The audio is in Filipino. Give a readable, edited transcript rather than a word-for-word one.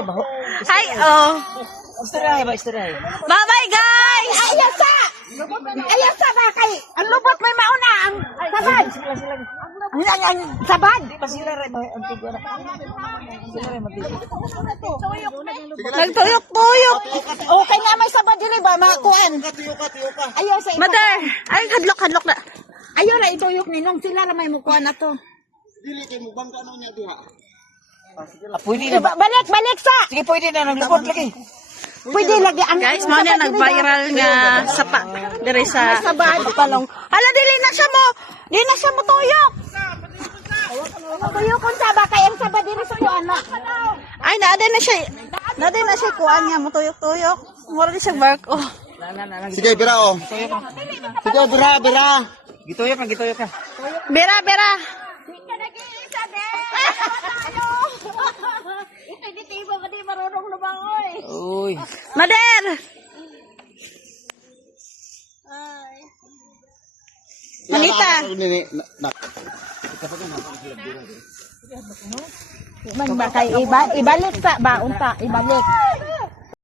Hi, oh. Istirahay ba, istirahay? Bye-bye, guys! Ayaw sa bakay. Ang lubot may mauna. Ang sabad. Ang sabad. Di ba sila rin, antigo na. Sila rin matigo. Nagtuyok-tuyok. Okay nga may sabad din ba? Makuan. Ayaw sa iba. Mother, ay, hadlok na. Ayaw na ituyok ninong. Sila na may mukuan na to. Pwede na ba? Balik sa. Sige, pwede na. Naglubot lagi. Pwede lagi. Ang Guys, mo na nag-viral nga sapa. Dire sa palong. Hala, dili na siya mo. Dili na siya mo tuyok. tuyok kung sa bakay. Ang sabad din sa iyo, anak. Ay, naaday na siya. Naaday na siya kuan nga mo tuyok-tuyok. Mura di siya bark. Oh. Sige, bira oh. Sige, bira. Gitoyok na, gitoyok na. Bera. Ika nag-iisa din. Ito dito iba ba di marunong lumangoy. Uy. Mother! Manita. Man bakay ibalik sa ba unta ibalik.